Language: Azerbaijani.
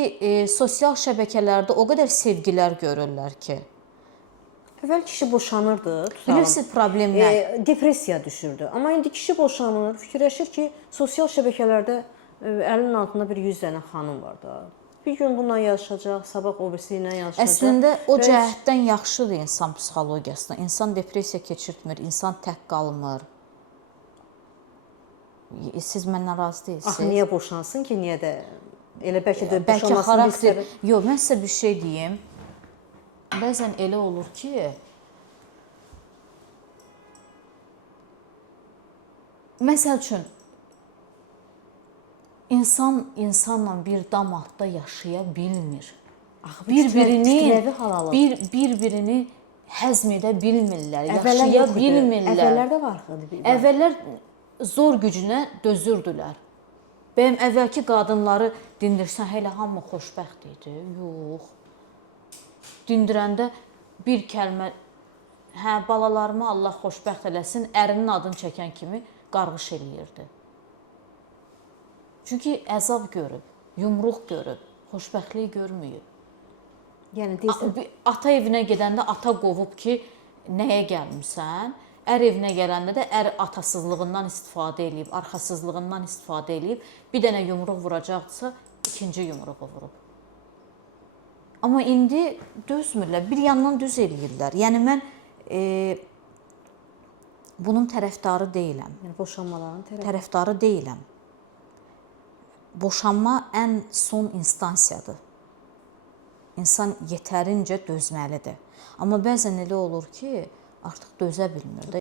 Sanki sosial şəbəkələrdə o qədər sevgilər görürlər ki. Əvvəl kişi boşanırdı, Bilirsiniz problem nə? Depressiya düşürdü. Amma indi kişi boşanır, fikirləşir ki, sosial şəbəkələrdə əlinin altında bir 100 dənə xanım var da. Bir gün bununla yarışacaq, sabah o birisi ilə yarışacaq. Əslində o cəhətdən yaxşıdır insan psixologiyasına. İnsan depressiya keçirtmir, insan tək qalmır. Siz məndən razı deyilsiniz. Axı niyə boşansın ki, niyə də elə bəlkə də Bəlkə boşanmasını xarakter. Yox, mən sizə bir şey deyim. Bəzən elə olur ki, məsəl üçün İnsan insanla bir dam altında yaşaya bilmir. Bir-birini həzm edə bilmirlər, yaşaya bilmirlər. Əvvəllərdə var idi. Əvvəllər zor gücünə dözürdülər. Bəyəm əvvəlki qadınları dindirsən, hələ hamı xoşbəxt idi? Yox. Dindirəndə bir kəlmə, hə, balalarımı Allah xoşbəxt eləsin, ərinin adını çəkən kimi qarğış eləyirdi. Çünki əzab görüb, yumruq görüb, xoşbəxtlik görməyib. Yəni deyirsən, ata evinə gedəndə ata qovub ki, nəyə gəlmisən? Ər evinə gələndə də ər atasızlığından istifadə eləyib, arxasızlığından istifadə eləyib, bir dənə yumruq vuracaqdırsa, ikinci yumruğu vurub. Amma indi dözmürlər, bir yandan düz eləyirlər. Yəni mən bunun tərəfdarı deyiləm. Yəni boşanmaların tərəfdarı deyiləm. Boşanma ən son instansiyadır. İnsan yetərincə dözməlidir. Amma bəzən elə olur ki, artıq dözə bilmir də.